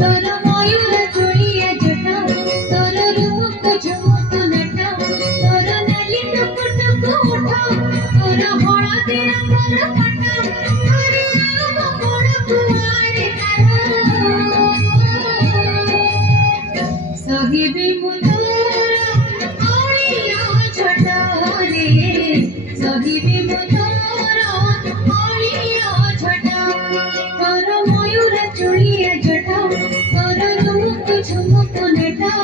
तोर मयूर चुड़िया जटा तोर रूप झुमुक नटा तोर नाली टुक टुक उठा तोर हळदी रंगर पटा अरे आम बड़ कुआरे सहिबी मु तोर अलिया झटारे सहिबी मु तोर अलिया झटा तोर मयूर चुड़िया जटा तोर रूप झुमुक नटा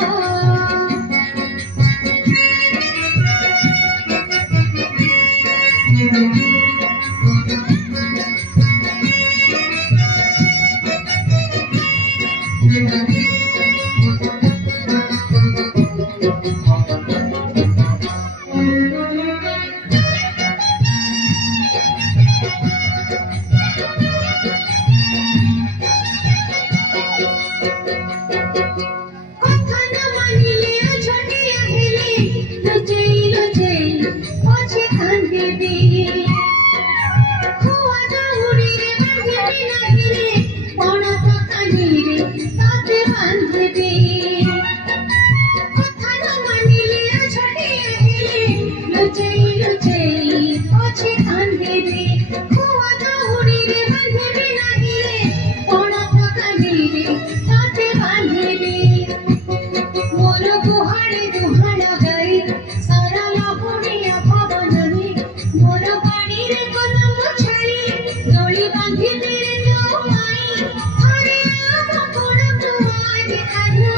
কথা না মানিলে ঝটিয়া হেলে লুচেই লুচেই পছে কান্দিবি খুয়া দৌড়িরে বাঁধিবি নাহিলে পণত কানিরে তাতে বাঁধিবি কথা না মানিলে ঝটিয়া হেলে লুচেই লুচেই পছে কান্দিবি খুয়া দৌড়িরে বাঁধিবি নাহিলে পণত কানিরে তাতে বাঁধিবি मोर गुहारे दुहाड़ गई सारा लाहुड़िया भाव नहीं मोर बाड़ी रे कलम छाई डोली बांधी तेरे जाओ आई अरे आम बड़ कुआरे आनो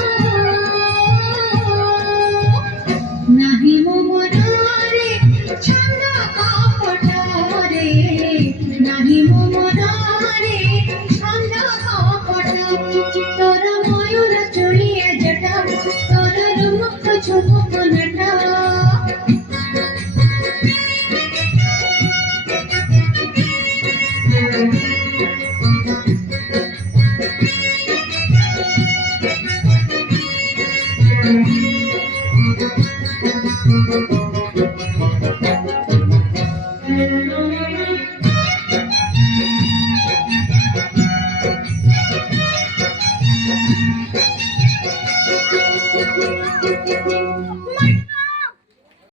नाही मो मनरे छंद कपटरे नाही मो मनरे छंद कपट तोर मयूर चुड़िया जटा तोर रूप झुमुक नटा मट्टा